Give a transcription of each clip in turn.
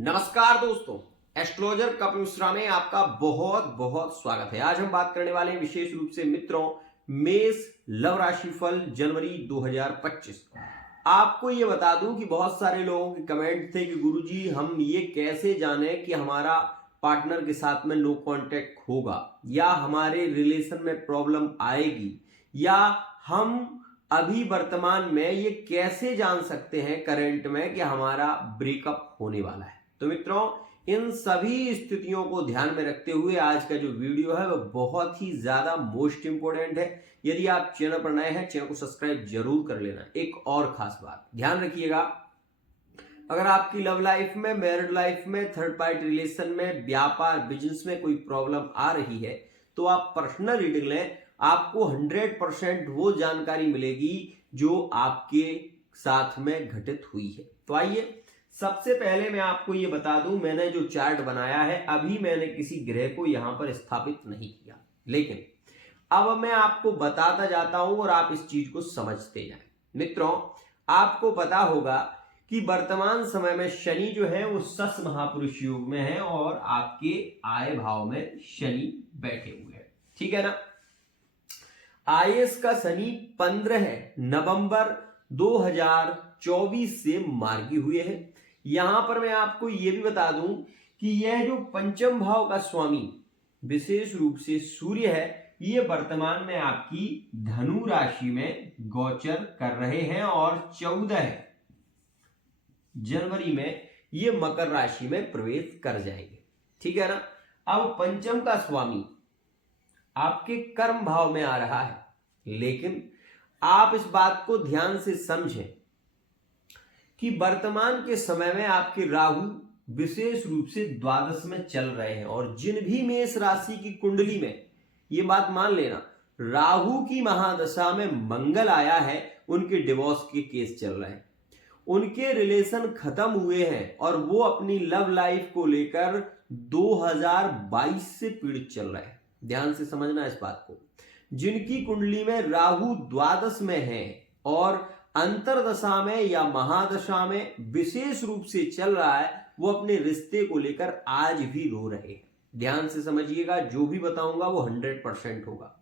नमस्कार दोस्तों, एस्ट्रोलॉजर कपिल मिश्रा में आपका बहुत बहुत स्वागत है। आज हम बात करने वाले हैं विशेष रूप से मित्रों मेष लव राशिफल जनवरी 2025। आपको ये बता दूं कि बहुत सारे लोगों के कमेंट थे कि गुरुजी हम ये कैसे जाने कि हमारा पार्टनर के साथ में नो कांटेक्ट होगा या हमारे रिलेशन में प्रॉब्लम आएगी या हम अभी वर्तमान में ये कैसे जान सकते हैं करंट में कि हमारा ब्रेकअप होने वाला है। तो मित्रों इन सभी स्थितियों को ध्यान में रखते हुए आज का जो वीडियो है वह बहुत ही ज्यादा मोस्ट इंपोर्टेंट है। यदि आप चैनल पर नए हैं चैनल को सब्सक्राइब जरूर कर लेना। एक और खास बात ध्यान रखिएगा, अगर आपकी लव लाइफ में, मैरिड लाइफ में, थर्ड पार्टी रिलेशन में, व्यापार बिजनेस में कोई प्रॉब्लम आ रही है तो आप पर्सनल रीडिंग लें। आपको 100% वो जानकारी मिलेगी जो आपके साथ में घटित हुई है। तो आइए सबसे पहले मैं आपको ये बता दूं, मैंने जो चार्ट बनाया है अभी मैंने किसी ग्रह को यहां पर स्थापित नहीं किया, लेकिन अब मैं आपको बताता जाता हूं और आप इस चीज को समझते जाएं। मित्रों आपको पता होगा कि वर्तमान समय में शनि जो है वो सस महापुरुष योग में है और आपके आय भाव में शनि बैठे हुए हैं, ठीक है ना। आईएएस का शनि 15 नवंबर 2024 से मार्गी हुए हैं। यहां पर मैं आपको यह भी बता दूं कि यह जो पंचम भाव का स्वामी विशेष रूप से सूर्य है, यह वर्तमान में आपकी धनु राशि में गोचर कर रहे हैं और 14 जनवरी में ये मकर राशि में प्रवेश कर जाएंगे, ठीक है ना। अब पंचम का स्वामी आपके कर्म भाव में आ रहा है, लेकिन आप इस बात को ध्यान से समझें कि वर्तमान के समय में आपके राहु विशेष रूप से द्वादश में चल रहे हैं और जिन भी मेष राशि की कुंडली में, ये बात मान लेना, राहु की महादशा में मंगल आया है, उनके डिवोर्स के केस चल रहे हैं, उनके रिलेशन खत्म हुए हैं और वो अपनी लव लाइफ को लेकर 2022 से पीड़ित चल रहे हैं। ध्यान से समझना इस बात को। जिनकी कुंडली में राहु द्वादश में है और अंतरदशा में या महादशा में विशेष रूप से चल रहा है, वो अपने रिश्ते को लेकर आज भी रो रहे हैं। ध्यान से समझिएगा, जो भी बताऊंगा वो 100% होगा।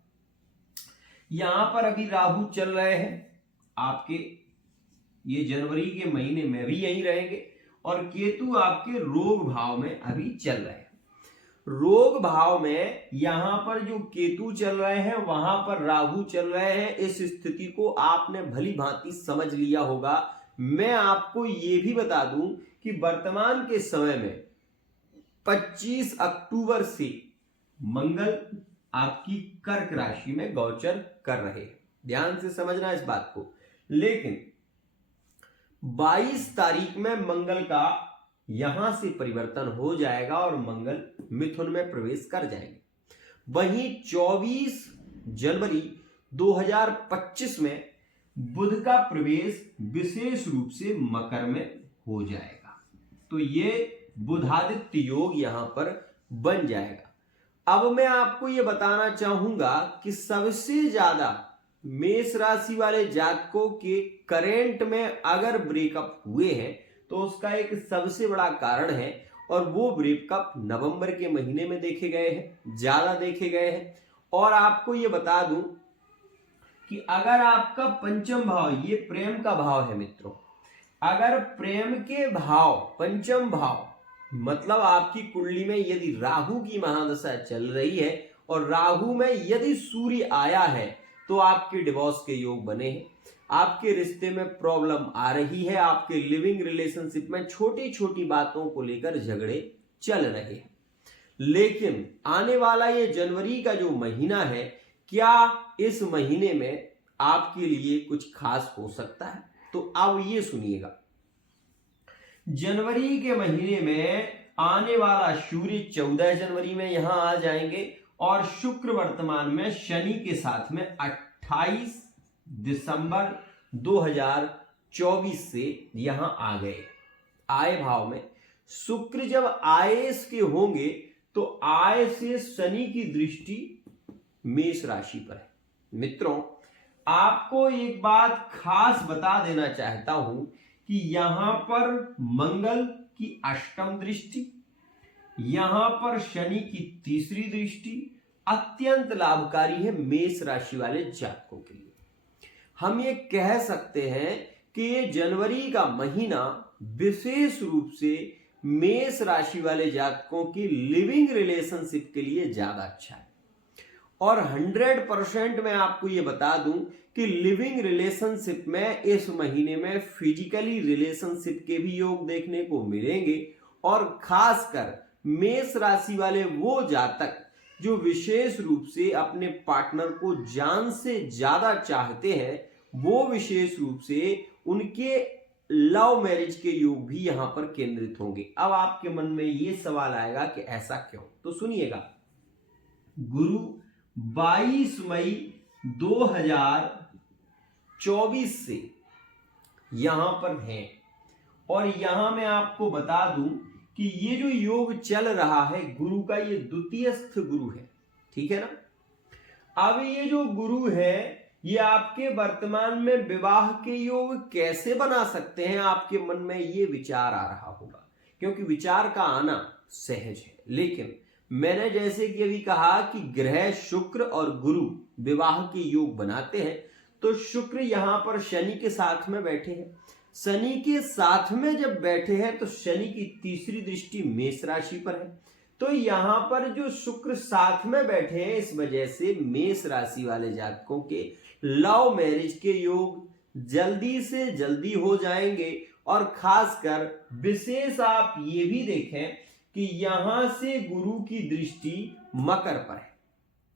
यहां पर अभी राहु चल रहे हैं आपके, ये जनवरी के महीने में भी यहीं रहेंगे और केतु आपके रोग भाव में अभी चल रहे हैं। रोग भाव में यहां पर जो केतु चल रहे हैं वहां पर राहु चल रहे हैं। इस स्थिति को आपने भली भांति समझ लिया होगा। मैं आपको यह भी बता दूं कि वर्तमान के समय में 25 अक्टूबर से मंगल आपकी कर्क राशि में गोचर कर रहे हैं। ध्यान से समझना इस बात को। लेकिन 22 तारीख में मंगल का यहां से परिवर्तन हो जाएगा और मंगल मिथुन में प्रवेश कर जाएंगे। वहीं 24 जनवरी 2025 में बुध का प्रवेश विशेष रूप से मकर में हो जाएगा। तो ये बुधादित्य योग यहां पर बन जाएगा। अब मैं आपको यह बताना चाहूंगा कि सबसे ज्यादा मेष राशि वाले जातकों के करेंट में अगर ब्रेकअप हुए हैं तो उसका एक सबसे बड़ा कारण है और वो ब्रेकअप नवंबर के महीने में देखे गए हैं, ज्यादा देखे गए हैं। और आपको ये बता दूं कि अगर आपका पंचम भाव, ये प्रेम का भाव है मित्रों, अगर प्रेम के भाव पंचम भाव मतलब आपकी कुंडली में यदि राहु की महादशा चल रही है और राहु में यदि सूर्य आया है तो आपके डिवोर्स के योग बने हैं, आपके रिश्ते में प्रॉब्लम आ रही है, आपके लिविंग रिलेशनशिप में छोटी छोटी बातों को लेकर झगड़े चल रहे हैं। लेकिन आने वाला ये जनवरी का जो महीना है, क्या इस महीने में आपके लिए कुछ खास हो सकता है? तो अब ये सुनिएगा, जनवरी के महीने में आने वाला सूर्य 14 जनवरी में यहां आ जाएंगे और शुक्र वर्तमान में शनि के साथ में 28 दिसंबर 2024 से यहां आ गए आय भाव में। शुक्र जब आयस के होंगे तो आय से शनि की दृष्टि मेष राशि पर है। मित्रों आपको एक बात खास बता देना चाहता हूं कि यहां पर मंगल की अष्टम दृष्टि, यहां पर शनि की तीसरी दृष्टि अत्यंत लाभकारी है मेष राशि वाले जातकों के लिए। हम ये कह सकते हैं कि ये जनवरी का महीना विशेष रूप से मेष राशि वाले जातकों की लिविंग रिलेशनशिप के लिए ज्यादा अच्छा है। और 100% मैं आपको ये बता दूं कि लिविंग रिलेशनशिप में इस महीने में फिजिकली रिलेशनशिप के भी योग देखने को मिलेंगे। और खासकर मेष राशि वाले वो जातक जो विशेष रूप से अपने पार्टनर को जान से ज्यादा चाहते हैं, वो विशेष रूप से उनके लव मैरिज के योग भी यहां पर केंद्रित होंगे। अब आपके मन में ये सवाल आएगा कि ऐसा क्यों, तो सुनिएगा। गुरु 22 मई 2024 से यहां पर हैं और यहां मैं आपको बता दूं कि ये जो योग चल रहा है गुरु का, ये द्वितीयस्थ गुरु है, ठीक है ना। अब ये जो गुरु है ये आपके वर्तमान में विवाह के योग कैसे बना सकते हैं, आपके मन में ये विचार आ रहा होगा, क्योंकि विचार का आना सहज है। लेकिन मैंने जैसे कि अभी कहा कि ग्रह शुक्र और गुरु विवाह के योग बनाते हैं, तो शुक्र यहां पर शनि के साथ में बैठे हैं। शनि के साथ में जब बैठे हैं तो शनि की तीसरी दृष्टि मेष राशि पर है। तो यहां पर जो शुक्र साथ में बैठे हैं, इस वजह से मेष राशि वाले जातकों के लव मैरिज के योग जल्दी से जल्दी हो जाएंगे। और खासकर विशेष आप ये भी देखें कि यहां से गुरु की दृष्टि मकर पर है।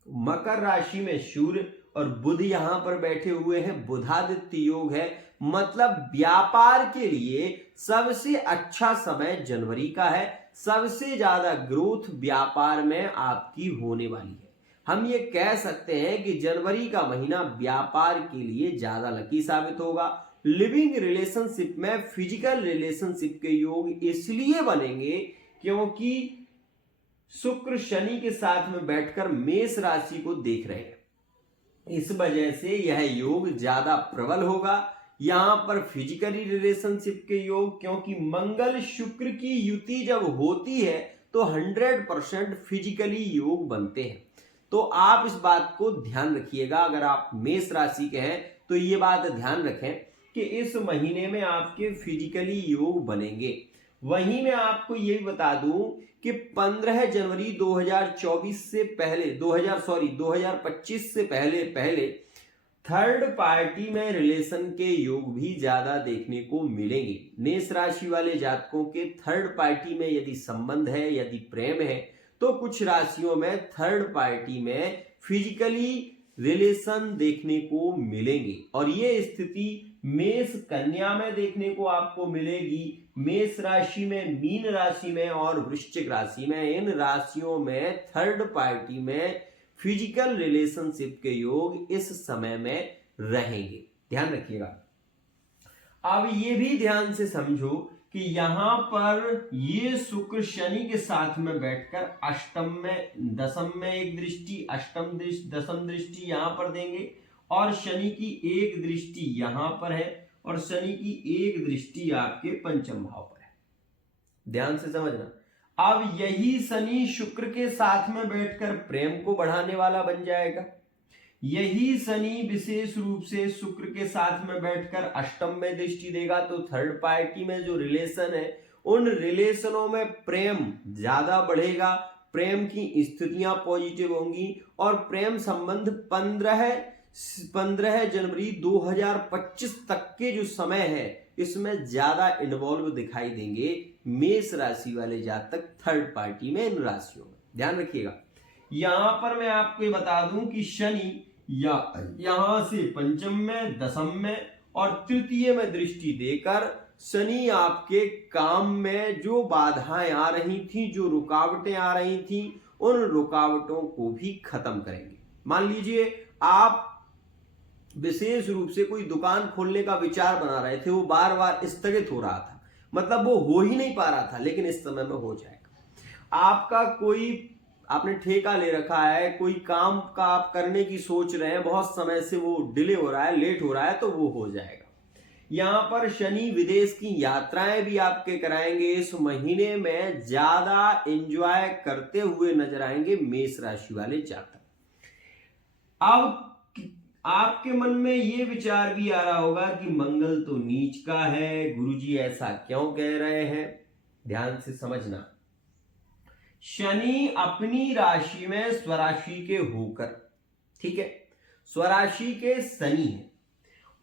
मकर राशि में सूर्य और बुध यहां पर बैठे हुए हैं, बुधादित्य योग है। मतलब व्यापार के लिए सबसे अच्छा समय जनवरी का है। सबसे ज्यादा ग्रोथ व्यापार में आपकी होने वाली है। हम ये कह सकते हैं कि जनवरी का महीना व्यापार के लिए ज्यादा लकी साबित होगा। लिविंग रिलेशनशिप में फिजिकल रिलेशनशिप के योग इसलिए बनेंगे क्योंकि शुक्र शनि के साथ में बैठकर मेष राशि को देख रहे हैं। इस वजह से यह योग ज्यादा प्रबल होगा। यहां पर फिजिकली रिलेशनशिप के योग, क्योंकि मंगल शुक्र की युति जब होती है तो 100% फिजिकली योग बनते हैं। तो आप इस बात को ध्यान रखिएगा। अगर आप मेष राशि के हैं तो ये बात ध्यान रखें कि इस महीने में आपके फिजिकली योग बनेंगे। वहीं मैं आपको ये भी बता दूं कि 15 जनवरी 2024 से पहले 2025 से पहले थर्ड पार्टी में रिलेशन के योग भी ज्यादा देखने को मिलेंगे। मेष राशि वाले जातकों के थर्ड पार्टी में यदि संबंध है, यदि प्रेम है, तो कुछ राशियों में थर्ड पार्टी में फिजिकली रिलेशन देखने को मिलेंगे। और ये स्थिति मेष कन्या में देखने को आपको मिलेगी, मेष राशि में, मीन राशि में और वृश्चिक राशि में। इन राशियों में थर्ड पार्टी में फिजिकल रिलेशनशिप के योग इस समय में रहेंगे, ध्यान रखिएगा। अब ये भी ध्यान से समझो कि यहां पर ये शुक्र शनि के साथ में बैठकर अष्टम में, दशम में एक दृष्टि, अष्टम दृष्टि, दशम दृष्टि यहां पर देंगे। और शनि की एक दृष्टि यहां पर है और शनि की एक दृष्टि आपके पंचम भाव पर है, ध्यान से समझना। अब यही शनि शुक्र के साथ में बैठकर प्रेम को बढ़ाने वाला बन जाएगा। यही शनि विशेष रूप से शुक्र के साथ में बैठकर अष्टम में दृष्टि देगा, तो थर्ड पार्टी में जो रिलेशन है उन रिलेशनों में प्रेम ज्यादा बढ़ेगा, प्रेम की स्थितियां पॉजिटिव होंगी। और प्रेम संबंध 15 जनवरी 2025 तक के जो समय है इसमें ज्यादा इन्वॉल्व दिखाई देंगे मेष राशि वाले जातक थर्ड पार्टी में, इन राशियों में, ध्यान रखिएगा। यहां पर मैं आपको बता दूं कि शनि यहां से पंचम में, दशम में और तृतीय में दृष्टि देकर शनि आपके काम में जो बाधाएं आ रही थी, जो रुकावटें आ रही थी, उन रुकावटों को भी खत्म करेंगे। मान लीजिए आप विशेष रूप से कोई दुकान खोलने का विचार बना रहे थे, वो बार बार स्थगित हो रहा था, मतलब वो हो ही नहीं पा रहा था, लेकिन इस समय में हो जाएगा। आपका कोई, आपने ठेका ले रखा है, कोई काम का आप करने की सोच रहे हैं, बहुत समय से वो डिले हो रहा है, लेट हो रहा है, तो वो हो जाएगा। यहाँ पर शनि विदेश की यात्राएं भी आपके कराएंगे। इस महीने में ज्यादा एंजॉय करते हुए नजर आएंगे मेष राशि वाले जातक। अब आपके मन में ये विचार भी आ रहा होगा कि मंगल तो नीच का है, गुरुजी ऐसा क्यों कह रहे हैं? ध्यान से समझना, शनि अपनी राशि में स्वराशि के होकर, ठीक है, स्वराशि के शनि है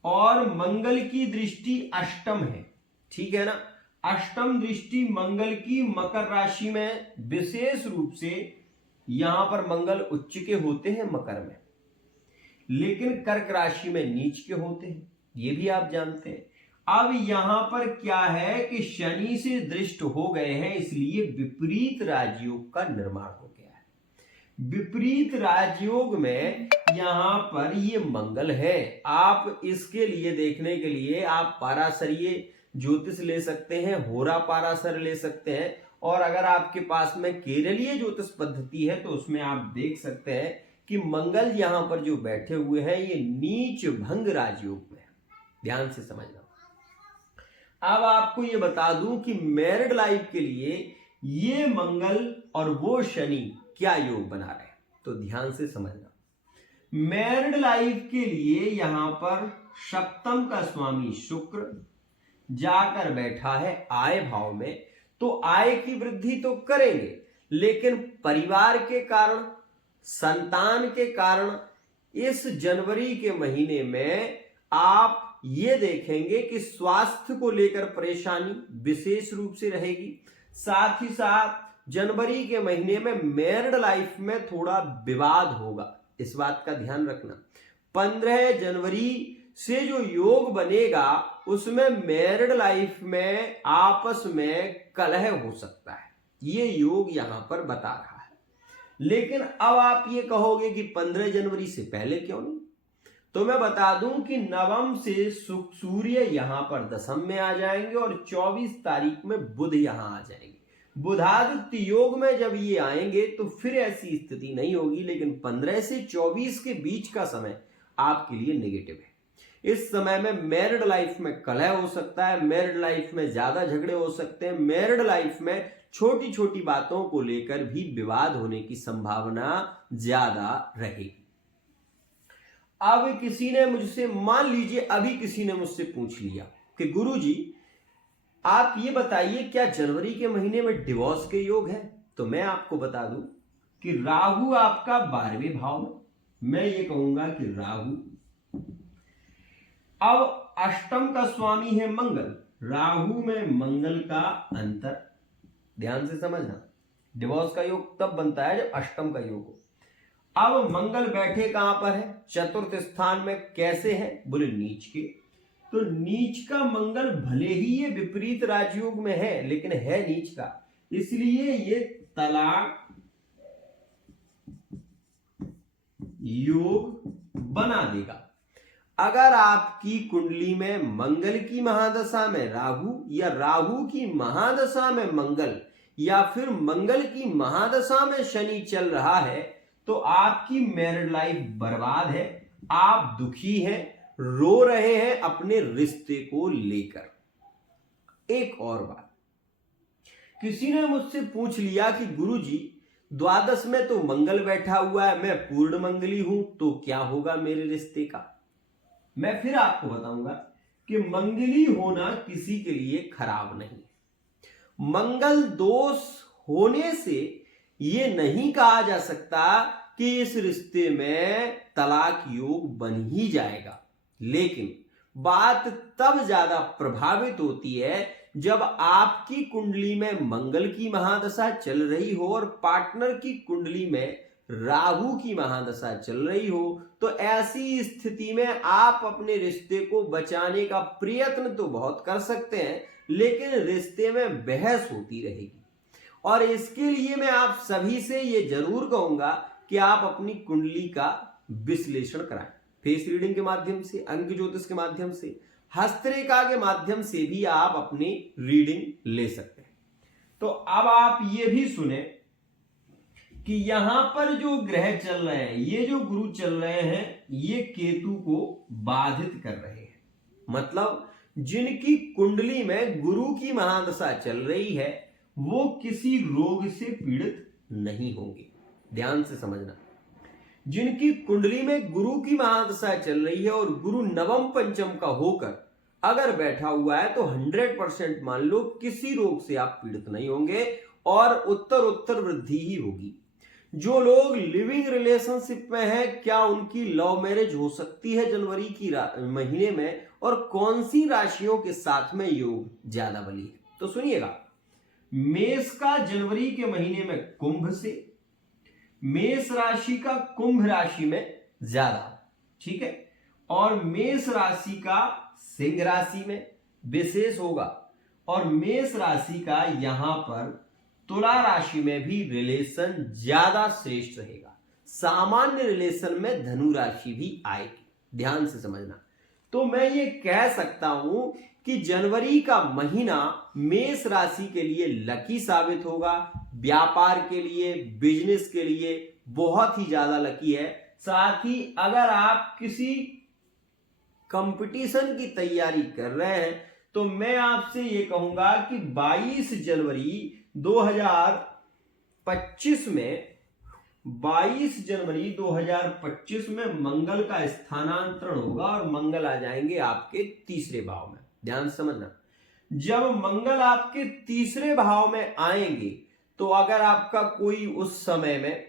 और मंगल की दृष्टि अष्टम है, ठीक है ना। अष्टम दृष्टि मंगल की मकर राशि में, विशेष रूप से यहां पर मंगल उच्च के होते हैं मकर में, लेकिन कर्क राशि में नीच के होते हैं, ये भी आप जानते हैं। अब यहां पर क्या है कि शनि से दृष्ट हो गए हैं, इसलिए विपरीत राजयोग का निर्माण हो गया है। विपरीत राजयोग में यहां पर ये मंगल है। आप इसके लिए देखने के लिए आप पाराशरीय ज्योतिष ले सकते हैं, होरा पाराशर ले सकते हैं, और अगर आपके पास में केरलीय ज्योतिष पद्धति है तो उसमें आप देख सकते हैं कि मंगल यहां पर जो बैठे हुए हैं ये नीच भंग राजयोग में है। ध्यान से समझना। अब आपको ये बता दूं कि मैरिड लाइफ के लिए ये मंगल और वो शनि क्या योग बना रहे हैं, तो ध्यान से समझना। मैरिड लाइफ के लिए यहां पर सप्तम का स्वामी शुक्र जाकर बैठा है आय भाव में, तो आय की वृद्धि तो करेंगे, लेकिन परिवार के कारण, संतान के कारण इस जनवरी के महीने में आप ये देखेंगे कि स्वास्थ्य को लेकर परेशानी विशेष रूप से रहेगी। साथ ही साथ जनवरी के महीने में मैरिड लाइफ में थोड़ा विवाद होगा, इस बात का ध्यान रखना। 15 जनवरी से जो योग बनेगा उसमें मैरिड लाइफ में आपस में कलह हो सकता है, ये योग यहां पर बता रहा है। लेकिन अब आप ये कहोगे कि 15 जनवरी से पहले क्यों नहीं, तो मैं बता दूं कि नवम से सूर्य यहां पर दशम में आ जाएंगे और 24 तारीख में बुध यहां आ जाएंगे। बुधादित्य योग में जब ये आएंगे तो फिर ऐसी स्थिति नहीं होगी, लेकिन 15 से 24 के बीच का समय आपके लिए नेगेटिव है। इस समय में मैरिड लाइफ में कलह हो सकता है, मैरिड लाइफ में ज्यादा झगड़े हो सकते हैं, मैरिड लाइफ में छोटी छोटी बातों को लेकर भी विवाद होने की संभावना ज्यादा रहेगी। अब किसी ने मुझसे, मान लीजिए अभी किसी ने मुझसे पूछ लिया कि गुरुजी आप ये बताइए क्या जनवरी के महीने में डिवोर्स के योग है, तो मैं आपको बता दूं कि राहु आपका 12वें भाव में, मैं ये कहूंगा कि राहु, अब अष्टम का स्वामी है मंगल, राहु में मंगल का अंतर, ध्यान से समझना। डिवोर्स का योग तब बनता है जब अष्टम का योग हो। अब मंगल बैठे कहां पर है? चतुर्थ स्थान में। कैसे है? बोले नीच के। तो नीच का मंगल भले ही ये विपरीत राजयोग में है, लेकिन है नीच का, इसलिए ये तलाक योग बना देगा। अगर आपकी कुंडली में मंगल की महादशा में राहु, या राहु की महादशा में मंगल, या फिर मंगल की महादशा में शनि चल रहा है, तो आपकी मैरिड लाइफ बर्बाद है, आप दुखी हैं, रो रहे हैं अपने रिश्ते को लेकर। एक और बात, किसी ने मुझसे पूछ लिया कि गुरुजी द्वादश में तो मंगल बैठा हुआ है, मैं पूर्ण मंगली हूं, तो क्या होगा मेरे रिश्ते का? मैं फिर आपको बताऊंगा कि मंगली होना किसी के लिए खराब नहीं। मंगल दोष होने से यह नहीं कहा जा सकता कि इस रिश्ते में तलाक योग बन ही जाएगा, लेकिन बात तब ज्यादा प्रभावित होती है जब आपकी कुंडली में मंगल की महादशा चल रही हो और पार्टनर की कुंडली में राहु की महादशा चल रही हो। तो ऐसी स्थिति में आप अपने रिश्ते को बचाने का प्रयत्न तो बहुत कर सकते हैं, लेकिन रिश्ते में बहस होती रहेगी। और इसके लिए मैं आप सभी से ये जरूर कहूंगा कि आप अपनी कुंडली का विश्लेषण कराएं, फेस रीडिंग के माध्यम से, अंक ज्योतिष के माध्यम से, हस्तरेखा के माध्यम से भी आप अपनी रीडिंग ले सकते हैं। तो अब आप ये भी सुने कि यहां पर जो ग्रह चल रहे हैं, ये जो गुरु चल रहे हैं, ये केतु को बाधित कर रहे हैं। मतलब जिनकी कुंडली में गुरु की महादशा चल रही है वो किसी रोग से पीड़ित नहीं होंगे। ध्यान से समझना, जिनकी कुंडली में गुरु की महादशा चल रही है और गुरु नवम पंचम का होकर अगर बैठा हुआ है तो 100% मान लो किसी रोग से आप पीड़ित नहीं होंगे और उत्तर उत्तर वृद्धि ही होगी। जो लोग लिविंग रिलेशनशिप में हैं, क्या उनकी लव मैरिज हो सकती है जनवरी की महीने में, और कौन सी राशियों के साथ में योग ज्यादा बली है? तो सुनिएगा, मेष का जनवरी के महीने में कुंभ से, मेष राशि का कुंभ राशि में ज्यादा, ठीक है, और मेष राशि का सिंह राशि में विशेष होगा, और मेष राशि का यहां पर तुला राशि में भी रिलेशन ज्यादा श्रेष्ठ रहेगा। सामान्य रिलेशन में धनु राशि भी आएगी। ध्यान से समझना, तो मैं ये कह सकता हूं कि जनवरी का महीना मेष राशि के लिए लकी साबित होगा। व्यापार के लिए, बिजनेस के लिए बहुत ही ज्यादा लकी है। साथ ही अगर आप किसी कंपटीशन की तैयारी कर रहे हैं तो मैं आपसे ये कहूंगा कि 22 जनवरी 2025 में मंगल का स्थानांतरण होगा और मंगल आ जाएंगे आपके तीसरे भाव में। ध्यान समझना, जब मंगल आपके तीसरे भाव में आएंगे तो अगर आपका कोई उस समय में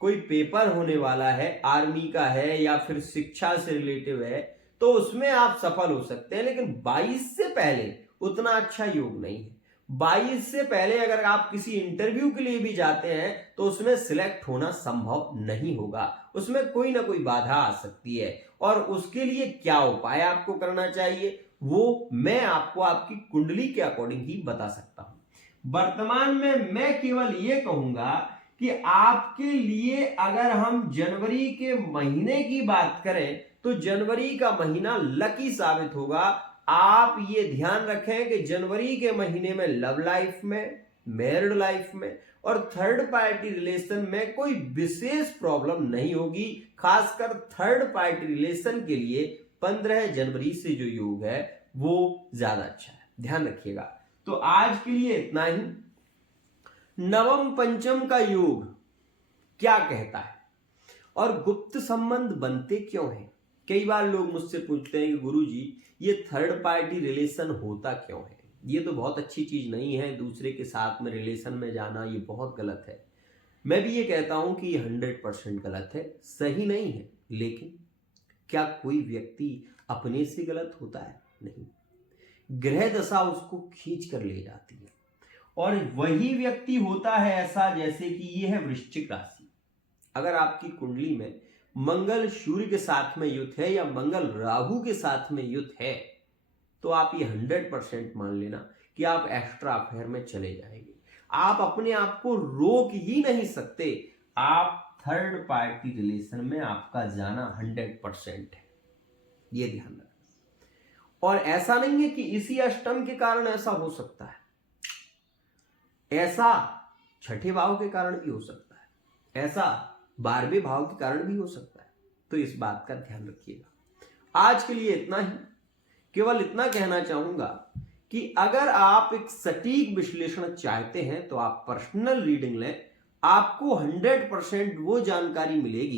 कोई पेपर होने वाला है, आर्मी का है या फिर शिक्षा से रिलेटिव है, तो उसमें आप सफल हो सकते हैं। लेकिन 22 से पहले उतना अच्छा योग नहीं है। 22 से पहले अगर आप किसी इंटरव्यू के लिए भी जाते हैं तो उसमें सिलेक्ट होना संभव नहीं होगा, उसमें कोई ना कोई बाधा आ सकती है। और उसके लिए क्या उपाय आपको करना चाहिए वो मैं आपको आपकी कुंडली के अकॉर्डिंग ही बता सकता हूं। वर्तमान में मैं केवल ये कहूंगा कि आपके लिए अगर हम जनवरी के महीने की बात करें तो जनवरी का महीना लकी साबित होगा। आप ये ध्यान रखें कि जनवरी के महीने में लव लाइफ में, मैरिड लाइफ में और थर्ड पार्टी रिलेशन में कोई विशेष प्रॉब्लम नहीं होगी। खासकर थर्ड पार्टी रिलेशन के लिए 15 जनवरी से जो योग है वो ज्यादा अच्छा है, ध्यान रखिएगा। तो आज के लिए इतना ही। नवम पंचम का योग क्या कहता है और गुप्त संबंध बनते क्यों हैं? कई बार लोग मुझसे पूछते हैं कि गुरुजी ये थर्ड पार्टी रिलेशन होता क्यों है? ये तो बहुत अच्छी चीज नहीं है, दूसरे के साथ में रिलेशन में जाना ये बहुत गलत है। मैं भी ये कहता हूं कि ये 100% गलत है, सही नहीं है। लेकिन क्या कोई व्यक्ति अपने से गलत होता है? नहीं, ग्रह दशा उसको खींच कर ले जाती है और वही व्यक्ति होता है ऐसा, जैसे कि ये है वृश्चिक राशि। अगर आपकी कुंडली में मंगल सूर्य के साथ में युत है या मंगल राहु के साथ में युत है तो आप ये 100% मान लेना कि आप एक्स्ट्रा अफेयर में चले जाएंगे। आप अपने आप को रोक ही नहीं सकते। आप थर्ड पार्टी रिलेशन में आपका जाना 100% है, ये ध्यान रखना। और ऐसा नहीं है कि इसी अष्टम के कारण ऐसा हो सकता है, ऐसा छठे भाव के कारण भी हो सकता है, ऐसा 12वें भाव के कारण भी हो सकता है। तो इस बात का ध्यान रखिएगा। आज के लिए इतना ही। केवल इतना कहना चाहूंगा कि अगर आप एक सटीक विश्लेषण चाहते हैं तो आप पर्सनल रीडिंग लें, आपको 100% वो जानकारी मिलेगी